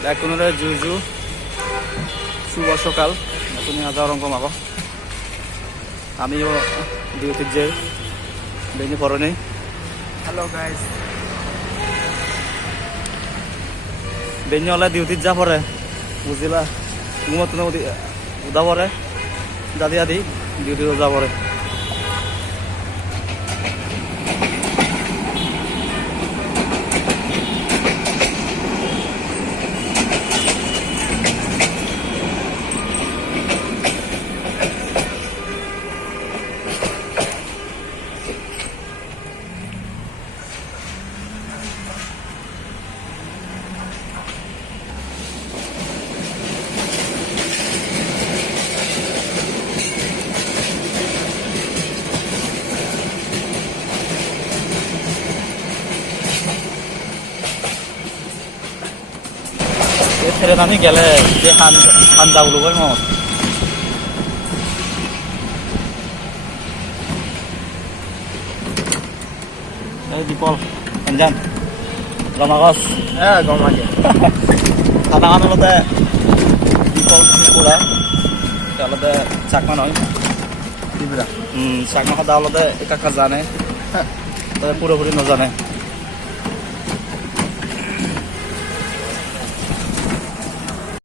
Ekunore juju শুভ সকাল আপুনি হাজার অঙ্ক মাগো আমিও ডিউটি যে বেনি পড়নে Hello guys. বেনি ওলা ডিউটি যা পড়ে বুঝিলা ঘুমত না উদা পড়ে দাদি আদি ডিউটি যা পড়ে ছেড়ে নামি গেলে যে হান যাবলো ভাই মত এই দীপল আনজান রমাগস Gomage. খানা আনলতে দীপল পুরা তাহলে চাকমা নয় Libra. চাকমা খাদা আলাদা একা জানে তবে পুরোপুরি নজানে